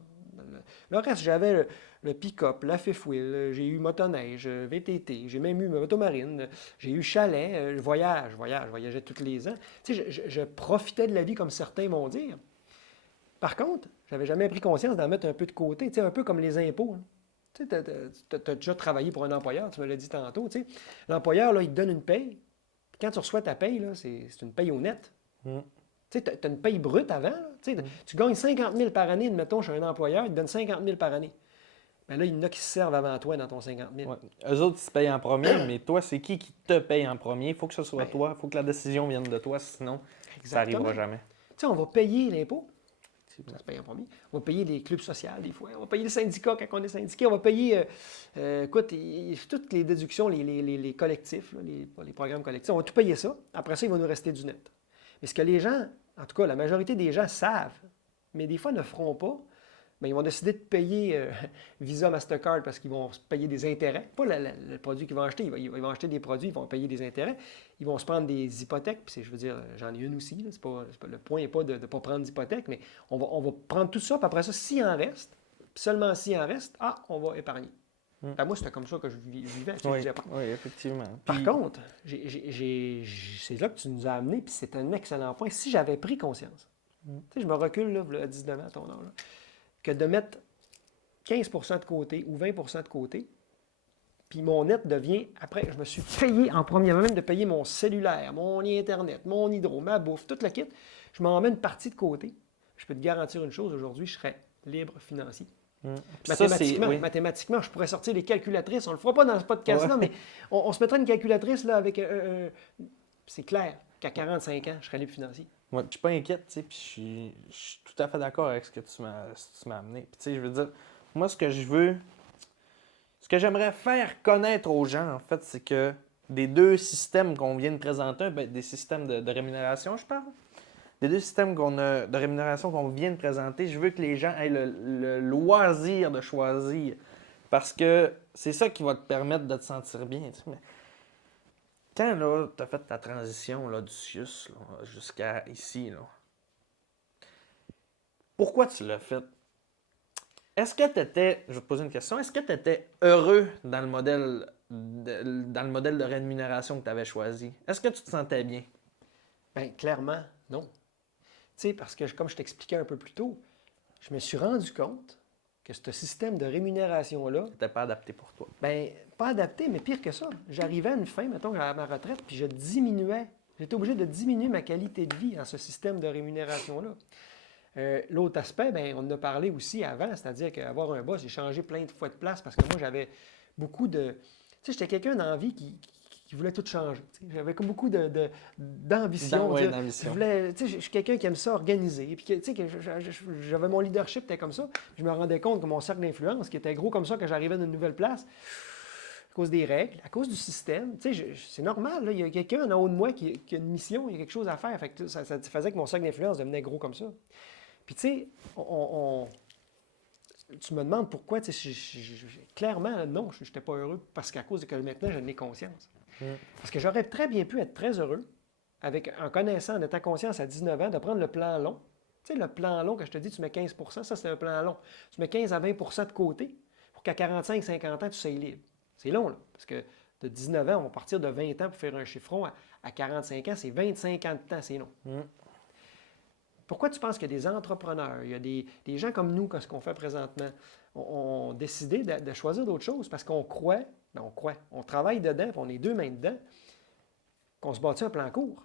le reste. J'avais le pick-up, la fifth wheel, j'ai eu motoneige, VTT, j'ai même eu motomarine, j'ai eu chalet, je voyageais tous les ans. Tu sais, je profitais de la vie comme certains vont dire. Par contre, j'avais jamais pris conscience d'en mettre un peu de côté, tu sais, un peu comme les impôts. Hein. Tu sais, tu as déjà travaillé pour un employeur, tu me l'as dit tantôt. Tu sais. L'employeur, là, il te donne une paye. Puis quand tu reçois ta paye, là, c'est une paye honnête. Tu sais, tu as une paye brute avant. Là, tu gagnes 50 000 par année, admettons, chez un employeur, il te donne 50 000 par année. Bien là, il y en a qui se servent avant toi dans ton 50 000. Ouais. Eux autres, ils se payent en premier, mais toi, c'est qui te paye en premier? Il faut que ce soit toi, il faut que la décision vienne de toi, sinon, ça n'arrivera jamais. Tu sais, on va payer l'impôt. Ça se paye en premier. On va payer les clubs sociaux, des fois. On va payer le syndicat quand on est syndiqué. On va payer, écoute, toutes les déductions, les collectifs, là, les programmes collectifs. On va tout payer ça. Après ça, il va nous rester du net. Mais ce que les gens, en tout cas, la majorité des gens savent, mais des fois ne feront pas, bien, ils vont décider de payer Visa, Mastercard parce qu'ils vont payer des intérêts. Pas le produit qu'ils vont acheter. Ils vont acheter des produits, ils vont payer des intérêts. Ils vont se prendre des hypothèques. Puis je veux dire, j'en ai une aussi. Là. Le point n'est pas de ne pas prendre d'hypothèque, mais on va prendre tout ça. Puis après ça, s'il en reste, puis seulement s'il en reste, on va épargner. Ben, moi, c'était comme ça que je vivais. Oui, effectivement. Par contre, c'est là que tu nous as amené, puis c'est un excellent point. Si j'avais pris conscience, tu sais, je me recule là, à 19 ans à ton âge, là, que de mettre 15 de côté ou 20 de côté, puis mon net devient, après, je me suis payé en premier, même de payer mon cellulaire, mon Internet, mon hydro, ma bouffe, tout le kit, je m'en mets une partie de côté. Je peux te garantir une chose, aujourd'hui, je serais libre financier. Mathématiquement, je pourrais sortir les calculatrices. On ne le fera pas dans ce podcast-là, mais on se mettrait une calculatrice là, avec... c'est clair qu'à 45 ans, je serais libre financier. Ouais, je suis pas inquiète, tu sais, puis je suis tout à fait d'accord avec ce que tu m'as amené. Puis tu sais, je veux dire, moi, ce que j'aimerais faire connaître aux gens, en fait, c'est que des deux systèmes qu'on vient de présenter, des systèmes de rémunération, je parle, des deux systèmes de rémunération qu'on vient de présenter, je veux que les gens aient le loisir de choisir. Parce que c'est ça qui va te permettre de te sentir bien. Tu sais. Mais quand tu as fait ta transition là, du CIUS jusqu'à ici, là, pourquoi tu l'as fait? Est-ce que tu étais, je vais te poser une question, est-ce que tu étais heureux dans le modèle de rémunération que tu avais choisi? Est-ce que tu te sentais bien? Bien, clairement, non. Tu sais, parce que, comme je t'expliquais un peu plus tôt, je me suis rendu compte que ce système de rémunération-là... C'était pas adapté pour toi. Bien, pas adapté, mais pire que ça. J'arrivais à une fin, mettons, à ma retraite, puis j'étais obligé de diminuer ma qualité de vie dans ce système de rémunération-là. L'autre aspect, bien, on en a parlé aussi avant, c'est-à-dire qu'avoir un boss, j'ai changé plein de fois de place parce que moi, j'avais beaucoup de... Tu sais, j'étais quelqu'un dans la vie qui voulait tout changer. J'avais comme beaucoup d'ambition. Je suis quelqu'un qui aime ça organiser. Puis j'avais mon leadership, était comme ça. Je me rendais compte que mon cercle d'influence, qui était gros comme ça, quand j'arrivais dans une nouvelle place, à cause des règles, à cause du système. Tu sais, c'est normal, là, il y a quelqu'un en haut de moi qui a une mission, il y a quelque chose à faire. Fait que ça faisait que mon cercle d'influence devenait gros comme ça. Puis tu sais, tu me demandes pourquoi, tu sais, clairement, non, je n'étais pas heureux parce qu'à cause que maintenant, j'en ai conscience. Parce que j'aurais très bien pu être très heureux en connaissant, en étant conscience à 19 ans, de prendre le plan long. Tu sais, le plan long, que je te dis, tu mets 15 ça, c'est un plan long. Tu mets 15 à 20 de côté pour qu'à 45-50 ans, tu sois libre. C'est long, là, parce que de 19 ans, on va partir de 20 ans pour faire un chiffron. À 45 ans, c'est 25 ans de temps, c'est long. Pourquoi tu penses qu'il y a des entrepreneurs, il y a des gens comme nous, ce qu'on fait présentement, ont décidé de choisir d'autres choses parce qu'on croit, on travaille dedans, puis on est deux mains dedans, qu'on se bâtit un plan court.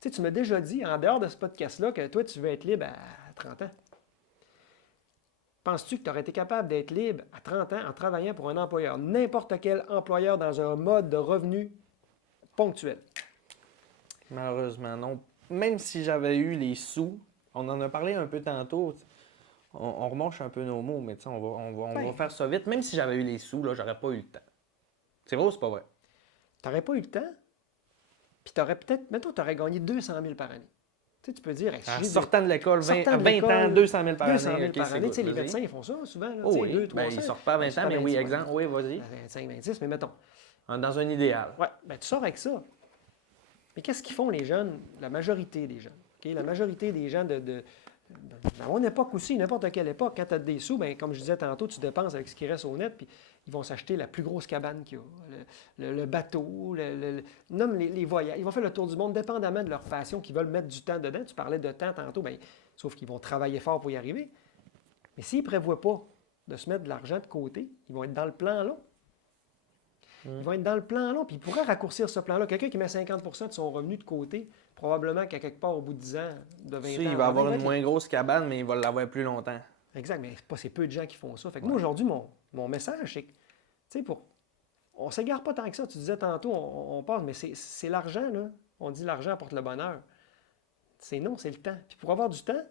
Tu sais, tu m'as déjà dit, en dehors de ce podcast-là, que toi, tu veux être libre à 30 ans. Penses-tu que tu aurais été capable d'être libre à 30 ans en travaillant pour un employeur, n'importe quel employeur dans un mode de revenu ponctuel? Malheureusement, non. Même si j'avais eu les sous, on en a parlé un peu tantôt, on remonte un peu nos mots, mais on va faire ça vite. Même si j'avais eu les sous, là, j'aurais pas eu le temps. C'est vrai ou c'est pas vrai? Tu n'aurais pas eu le temps, puis tu aurais peut-être, mettons, tu aurais gagné 200 000 par année. Tu sais, tu peux dire, sortant de l'école, 20 ans, 200 000 par année. 200 000 par année. Tu sais, les médecins, ils font ça souvent. Là, oui, 2, 300. Ils ne sortent pas à 20 ans, mais oui, exemple. Oui, vas-y. 25, 26, mais mettons. Dans un idéal. Oui, bien, tu sors avec ça. Mais qu'est-ce qu'ils font les jeunes, la majorité des jeunes? Okay? La majorité des gens à mon époque aussi, n'importe quelle époque, quand tu as des sous, bien, comme je disais tantôt, tu dépenses avec ce qui reste au net, puis ils vont s'acheter la plus grosse cabane qu'il y a, le bateau, les voyages. Ils vont faire le tour du monde, dépendamment de leur passion, qu'ils veulent mettre du temps dedans. Tu parlais de temps tantôt, bien, sauf qu'ils vont travailler fort pour y arriver. Mais s'ils ne prévoient pas de se mettre de l'argent de côté, ils vont être dans le plan long. Ils vont être dans le plan long, puis ils pourraient raccourcir ce plan-là. Quelqu'un qui met 50 de son revenu de côté, probablement qu'à quelque part, au bout de 10 ans, de 20 ans... Il va avoir une moins grosse cabane, mais il va l'avoir plus longtemps. Exact, mais c'est peu de gens qui font ça. Fait que moi, aujourd'hui, mon message, c'est que, tu sais, on ne s'égare pas tant que ça. Tu disais tantôt, on passe, mais c'est l'argent, là. On dit l'argent apporte le bonheur. C'est non, c'est le temps. Puis pour avoir du temps...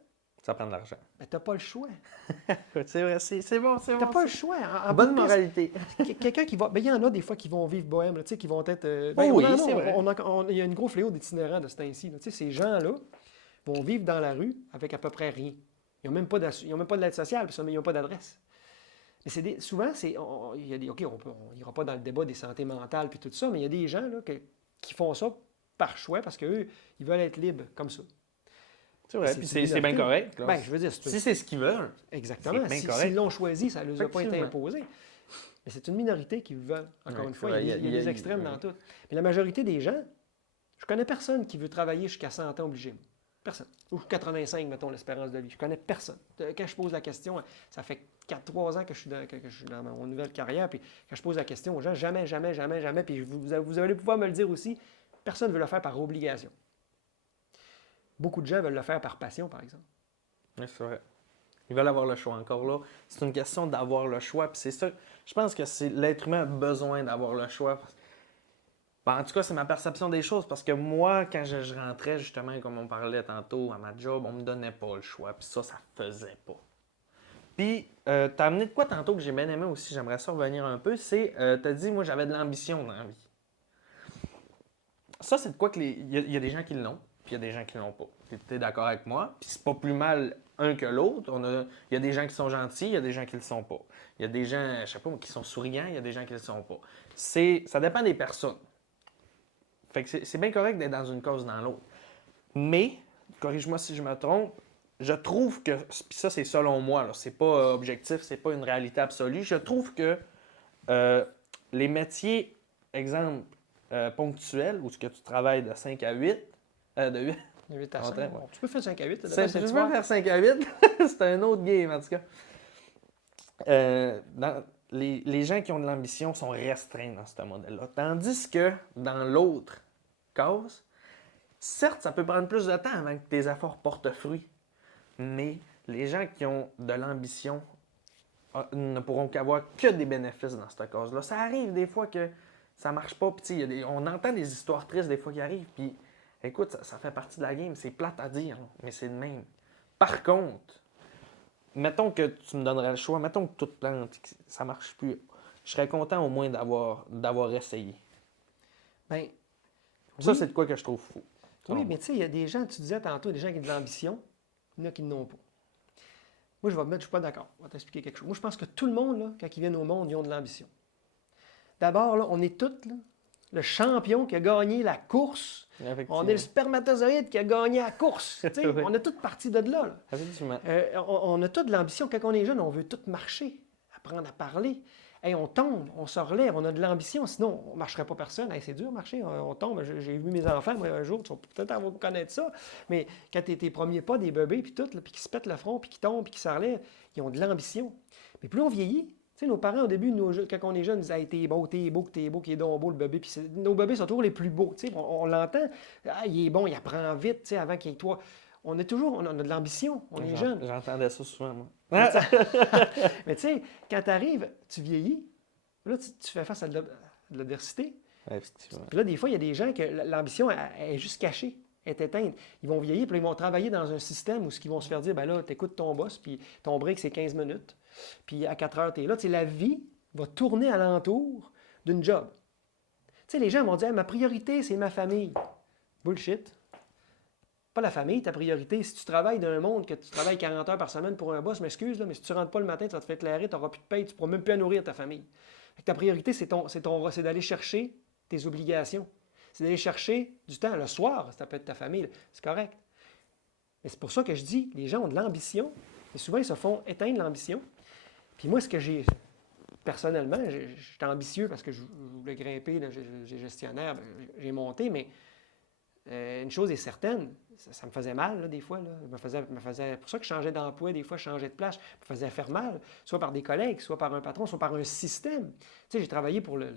Ça prend de l'argent. Ben, t'as pas le choix. C'est vrai, c'est bon, c'est bon. T'as pas le choix. Bonne moralité. Quelqu'un qui va... Ben, il y en a des fois qui vont vivre bohème, tu sais, qui vont être... oui, c'est vrai. Il y a une gros fléau d'itinérants de ce temps-ci. Tu sais, ces gens-là vont vivre dans la rue avec à peu près rien. Ils n'ont même pas de l'aide sociale, parce qu'ils n'ont pas d'adresse. Mais souvent, il y a des... OK, on n'ira pas dans le débat des santé mentales puis tout ça, mais il y a des gens là, qui font ça par choix parce qu'eux, ils veulent être libres comme ça. C'est vrai, puis c'est bien correct. Là. Ben, je veux dire, si c'est ce qu'ils veulent. Exactement. S'ils l'ont choisi, ça ne leur a pas été imposé. Mais c'est une minorité qui veut. Encore une fois, il y a des extrêmes dans tout. Mais la majorité des gens, je connais personne qui veut travailler jusqu'à 100 ans obligé. Personne. Ou 85, mettons, l'espérance de vie. Je connais personne. Quand je pose la question, ça fait 3 ans que je suis dans mon nouvelle carrière, puis quand je pose la question aux gens, jamais, puis vous allez pouvoir me le dire aussi, personne ne veut le faire par obligation. Beaucoup de gens veulent le faire par passion, par exemple. Oui, c'est vrai. Ils veulent avoir le choix. Encore là, c'est une question d'avoir le choix. Puis c'est ça, je pense que l'être humain a besoin d'avoir le choix. Ben, en tout cas, c'est ma perception des choses. Parce que moi, quand je rentrais, justement, comme on parlait tantôt, à ma job, on me donnait pas le choix. Puis ça faisait pas. Puis, t'as amené de quoi tantôt que j'ai bien aimé aussi, j'aimerais ça revenir un peu, c'est, t'as dit, moi, j'avais de l'ambition dans la vie. Ça, c'est de quoi que il y a des gens qui l'ont. Puis il y a des gens qui l'ont pas. Tu es d'accord avec moi? Puis c'est pas plus mal un que l'autre. Il y a des gens qui sont gentils, il y a des gens qui le sont pas. Il y a des gens, je sais pas, qui sont souriants, il y a des gens qui le sont pas. Ça dépend des personnes. Fait que c'est bien correct d'être dans une cause ou dans l'autre. Mais, corrige-moi si je me trompe, je trouve que, puis ça c'est selon moi, là, c'est pas objectif, c'est pas une réalité absolue, je trouve que les métiers, exemple, ponctuels, où ce que tu travailles de 5 à 8, de 8. 8 à 5. Ouais. Tu peux faire 5 à 8. Tu peux faire 5 à 8. C'est un autre game, en tout cas. Les gens qui ont de l'ambition sont restreints dans ce modèle-là. Tandis que dans l'autre cause, certes, ça peut prendre plus de temps avant que tes efforts portent fruit. Mais les gens qui ont de l'ambition ne pourront qu'avoir que des bénéfices dans cette cause-là. Ça arrive des fois que ça marche pas. Puis on entend des histoires tristes des fois qui arrivent. Puis écoute, ça fait partie de la game, c'est plate à dire, mais c'est le même. Par contre, mettons que tu me donnerais le choix, mettons que tout plante, ça marche plus. je serais content au moins d'avoir essayé. Ben, Ça, oui, c'est de quoi que je trouve fou. selon oui, moi. mais tu sais, il y a des gens, tu disais tantôt, des gens qui ont de l'ambition, il y en a qui n'en ont pas. Moi, je vais me mettre, je suis pas d'accord. Je vais t'expliquer quelque chose. Moi, je pense que tout le monde, là, quand ils viennent au monde, ils ont de l'ambition. D'abord, là, on est tous là, le champion qui a gagné la course. On est le Effectivement. spermatozoïde qui a gagné la course. Tu sais, Oui. on a toutes parti de là. Là. Effectivement. On a toute de l'ambition. Quand on est jeune, on veut tout marcher, apprendre à parler. Hey, on tombe, on se relève, on a de l'ambition. Sinon, on ne marcherait pas personne. Hey, c'est dur marcher, on tombe. J'ai vu mes enfants, moi, un jour, tu vas peut-être avoir connaître ça. Mais quand tu es tes premiers pas des bébés, puis tout, là, puis qui se pètent le front, puis qui tombent, puis qui se relèvent, ils ont de l'ambition. Mais plus on vieillit, tu sais, nos parents, au début, quand on est jeune, ils disaient hey, t'es beau, qu'il est donc beau, le bébé. Puis nos bébés sont toujours les plus beaux. Tu sais, on l'entend. Ah, il est bon, il apprend vite, tu sais, avant qu'il y ait toi. On a de l'ambition, on est jeune. J'entendais ça souvent, moi. Mais tu sais, quand tu arrives, tu vieillis, là, tu fais face à de l'adversité. Effectivement. Puis là, des fois, il y a des gens que l'ambition elle est juste cachée, elle est éteinte. Ils vont vieillir, puis là, ils vont travailler dans un système où ce qu'ils vont se faire dire, ben là, t'écoutes ton boss, puis ton break, c'est 15 minutes. Puis à 4 heures, tu es là. Tu sais, la vie va tourner alentour d'une job. Tu sais, les gens vont dire, ma priorité, c'est ma famille. Bullshit. Pas la famille, ta priorité. Si tu travailles dans un monde que tu travailles 40 heures par semaine pour un boss, m'excuse, là, mais si tu ne rentres pas le matin, tu vas te faire éclairer, tu n'auras plus de paye, tu ne pourras même plus nourrir ta famille. Fait que ta priorité, c'est d'aller chercher tes obligations. C'est d'aller chercher du temps. Le soir, ça peut être ta famille, c'est correct. Mais c'est pour ça que je dis, les gens ont de l'ambition, et souvent, ils se font éteindre l'ambition. Puis moi, ce que j'ai, personnellement, j'étais ambitieux parce que je voulais grimper, là, j'ai gestionnaire, j'ai monté, mais une chose est certaine, ça me faisait mal, là, des fois. Là. Pour ça que je changeais d'emploi, des fois, je changeais de place. Ça me faisait faire mal, soit par des collègues, soit par un patron, soit par un système. Tu sais, j'ai travaillé pour le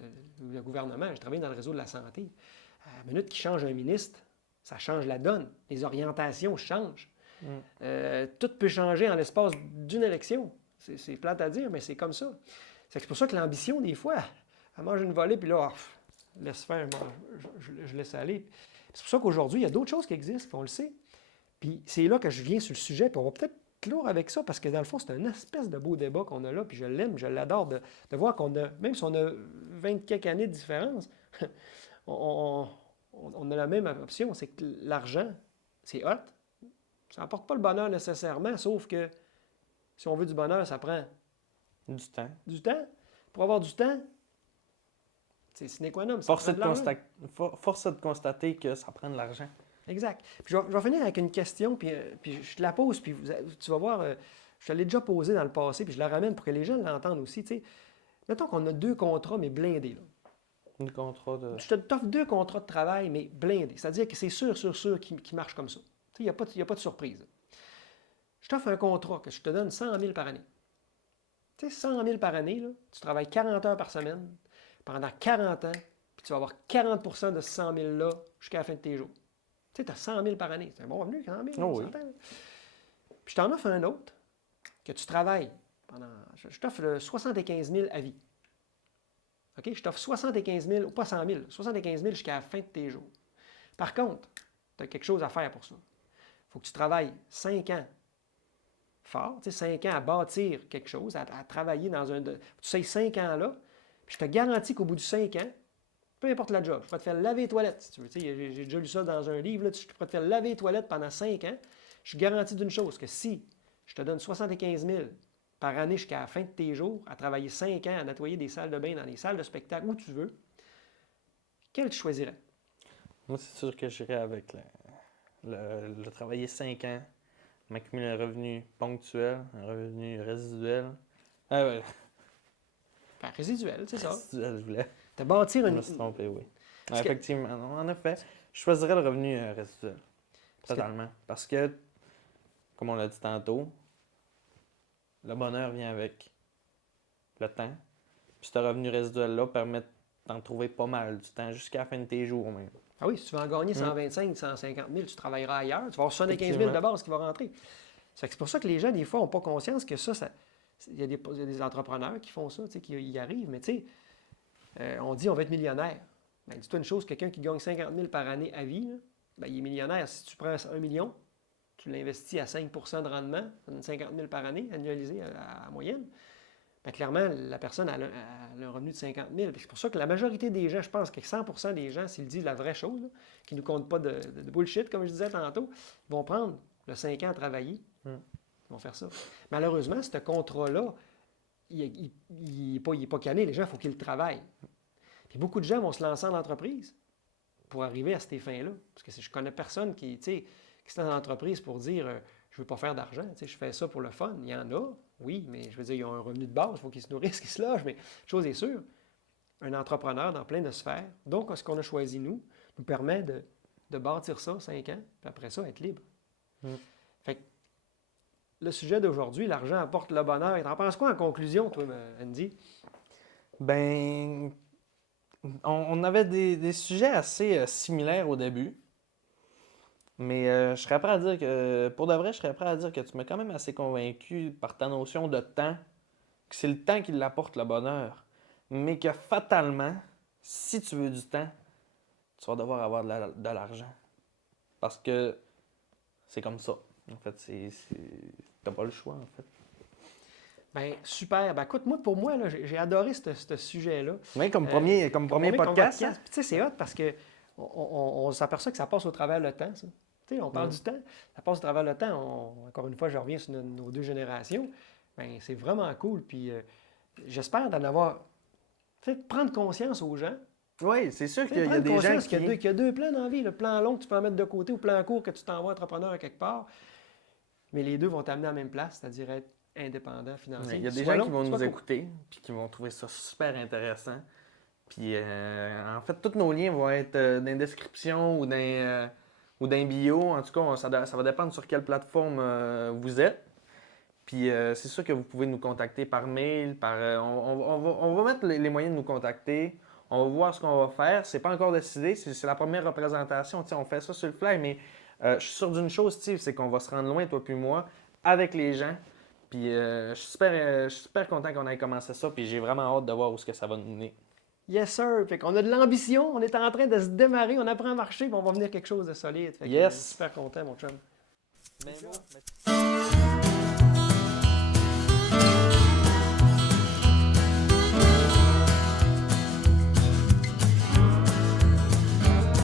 gouvernement, j'ai travaillé dans le réseau de la santé. À la minute qu'il change un ministre, ça change la donne. Les orientations changent. Tout peut changer en l'espace d'une élection. C'est plate à dire, mais c'est comme ça. C'est pour ça que l'ambition, des fois, elle mange une volée, puis là, laisse faire, moi, je laisse aller. C'est pour ça qu'aujourd'hui, il y a d'autres choses qui existent, puis on le sait. Puis c'est là que je viens sur le sujet, puis on va peut-être clore avec ça, parce que dans le fond, c'est un espèce de beau débat qu'on a là, puis je l'aime, je l'adore, de voir qu'on a, même si on a 20 quelques années de différence, on a la même option, c'est que l'argent, c'est hot. Ça n'apporte pas le bonheur nécessairement, sauf que si on veut du bonheur, ça prend Du temps. du temps. Pour avoir du temps, c'est sine qua non. Force est de constater que ça prend de l'argent. Exact. Puis je vais finir avec une question, puis je te la pose, puis tu vas voir, je te l'ai déjà posée dans le passé, puis je la ramène pour que les gens l'entendent aussi. Tu sais. Mettons qu'on a 2 contrats, mais blindés. Là. Un contrat de. Je t'offre 2 contrats de travail, mais blindés. C'est-à-dire que c'est sûr qui marche comme ça. Il n'y a pas de surprise. Je t'offre un contrat que je te donne 100 000 par année. Tu sais, 100 000 par année, là, tu travailles 40 heures par semaine pendant 40 ans, puis tu vas avoir 40 de ce 100 000-là jusqu'à la fin de tes jours. Tu sais, tu as 100 000 par année. C'est un bon revenu, 100 000, Oh oui. Puis je t'en offre un autre que tu travailles pendant. Je t'offre 75 000 à vie. OK? Je t'offre 75 000, ou pas 100 000, 75 000 jusqu'à la fin de tes jours. Par contre, tu as quelque chose à faire pour ça. Il faut que tu travailles 5 ans fort, tu sais, 5 ans à bâtir quelque chose, à travailler dans un... Tu sais, 5 ans là, puis je te garantis qu'au bout de 5 ans, peu importe la job, je pourrais te faire laver les toilettes, si tu veux. Tu sais, j'ai déjà lu ça dans un livre, là, je pourrais te faire laver les toilettes pendant 5 ans. Je suis garanti d'une chose, que si je te donne 75 000 par année jusqu'à la fin de tes jours, à travailler 5 ans, à nettoyer des salles de bain, dans des salles de spectacle, où tu veux, quel tu choisirais? Moi, c'est sûr que j'irais avec le travailler 5 ans, m'accumuler un revenu ponctuel, un revenu résiduel. Ouais. Enfin, résiduel, c'est ça. Résiduel, je voulais. Te bâtir Je une... me suis trompé, oui. Parce que- Effectivement, en effet, je choisirais le revenu résiduel. Parce que- Totalement. Parce que, comme on l'a dit tantôt, le bonheur vient avec le temps. Puis ce revenu résiduel-là permet d'en trouver pas mal du temps, jusqu'à la fin de tes jours même. Ah oui, si tu veux en gagner 125, 150 000, tu travailleras ailleurs. Tu vas avoir 75 000 de Effectivement. base qui va rentrer. C'est pour ça que les gens, des fois, n'ont pas conscience que il y a des entrepreneurs qui font ça, tu sais, qui y arrivent. Mais tu sais, on dit on va être millionnaire. Ben, dis-toi une chose, quelqu'un qui gagne 50 000 par année à vie, là, ben, il est millionnaire. Si tu prends 1 million, tu l'investis à 5 de rendement, ça donne 50 000 par année, annualisé à moyenne. ben, clairement, la personne a un revenu de 50 000. C'est pour ça que la majorité des gens, je pense que 100 des gens, s'ils disent la vraie chose, là, qui ne nous comptent pas de bullshit, comme je disais tantôt, vont prendre le 5 ans à travailler. Ils vont faire ça. Malheureusement, ce contrat-là, il n'est pas canné. Les gens, il faut qu'ils le travaillent. Puis beaucoup de gens vont se lancer en entreprise pour arriver à ces fins-là. Parce que je connais personne qui se lance en entreprise pour dire je ne veux pas faire d'argent, je fais ça pour le fun. Il y en a, oui, mais je veux dire, ils ont un revenu de base, il faut qu'ils se nourrissent, qu'ils se logent. Mais chose est sûre, un entrepreneur dans plein de sphères, donc ce qu'on a choisi nous permet de bâtir ça 5 ans, puis après ça, être libre. Fait que le sujet d'aujourd'hui, l'argent apporte le bonheur. T'en penses quoi en conclusion, toi, Andy? Ben, on avait des sujets assez similaires au début. Mais je serais prêt à dire que, pour de vrai, je serais prêt à dire que tu m'as quand même assez convaincu par ta notion de temps, que c'est le temps qui l'apporte le bonheur. Mais que fatalement, si tu veux du temps, tu vas devoir avoir de l'argent. Parce que c'est comme ça. En fait, t'as pas le choix, en fait. Ben super. Ben écoute, pour moi, là, j'ai adoré ce sujet-là. Oui, comme premier podcast. Puis, tu sais, c'est hot parce que on s'aperçoit que ça passe au travers le temps, ça. Tu sais, on parle du temps. Ça passe au travers le temps. Encore une fois, je reviens sur nos 2 générations. Ben c'est vraiment cool. Puis j'espère d'en avoir fait prendre conscience aux gens. Oui, c'est sûr qu'il y a des gens qu'il y a 2 plans dans la vie. Le plan long que tu peux en mettre de côté ou le plan court que tu t'envoies entrepreneur à quelque part. Mais les deux vont t'amener à la même place, c'est-à-dire être indépendant financier. Il y a des gens qui vont nous écouter puis qui vont trouver ça super intéressant. Puis en fait, tous nos liens vont être dans la description ou dans bio. En tout cas, ça va dépendre sur quelle plateforme vous êtes. Puis c'est sûr que vous pouvez nous contacter par mail, on va mettre les moyens de nous contacter. On va voir ce qu'on va faire. C'est pas encore décidé. C'est la première représentation. On fait ça sur le fly, mais je suis sûr d'une chose, Steve, c'est qu'on va se rendre loin, toi puis moi, avec les gens. Puis je suis super content qu'on ait commencé ça. Puis j'ai vraiment hâte de voir où ce que ça va nous mener. Yes, sir. Fait qu'on a de l'ambition. On est en train de se démarrer. On apprend à marcher. Puis on va venir quelque chose de solide. Fait que, yes. super content, mon chum. Mais bon,